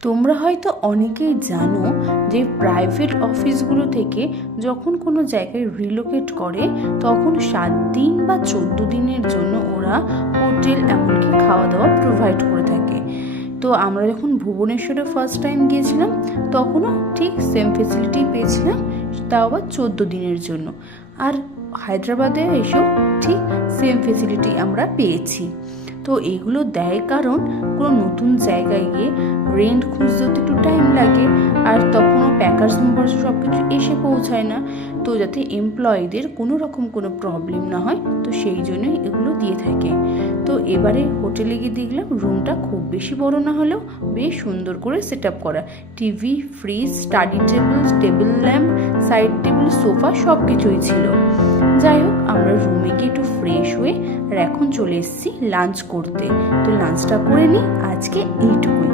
তোমরা হয়তো অনেকেই জানো যে প্রাইভেট অফিসগুলো থেকে যখন কোনো জায়গায় রিলোকেট করে তখন 7 দিন বা 14 দিনের জন্য ওরা হোটেল এমনকি খাওয়া দাওয়া প্রোভাইড করে থাকে। তো আমরা যখন ভুবনেশ্বরে ফার্স্ট টাইম গিয়েছিলাম তখনও ঠিক সেম ফেসিলিটি পেয়েছিলাম, তাও আবার 14 দিনের জন্য। আর হায়দ্রাবাদে এসেও ঠিক সেম ফেসিলিটি আমরা পেয়েছি। তো এগুলো দেয় কারণ কোনো নতুন জায়গায় গিয়ে রেন্ট খুঁজতেও তো একটু টাইম লাগে, আর তখনও প্যাকার্স মেম্বার্স সব কিছু এসে পৌঁছায় না। তো যাতে এমপ্লয়ীদের কোনো রকম কোনো প্রবলেম না হয়, তো সেই জন্যই এগুলো দিয়ে থাকে। তো এবারে হোটেলে গিয়ে দেখলাম রুমটা খুব বেশি বড় না হলেও বেশ সুন্দর করে সেট আপ করা। TV, fridge, study table, table lamp, side table, sofa সব কিছুই ছিল। যাই হোক, আমরা রুমে গিয়ে একটু ফ্রেশ হয়ে আর এখন চলে এসেছি লাঞ্চ করতে। তো লাঞ্চটা করে নিই, আজকে এইটুকুই।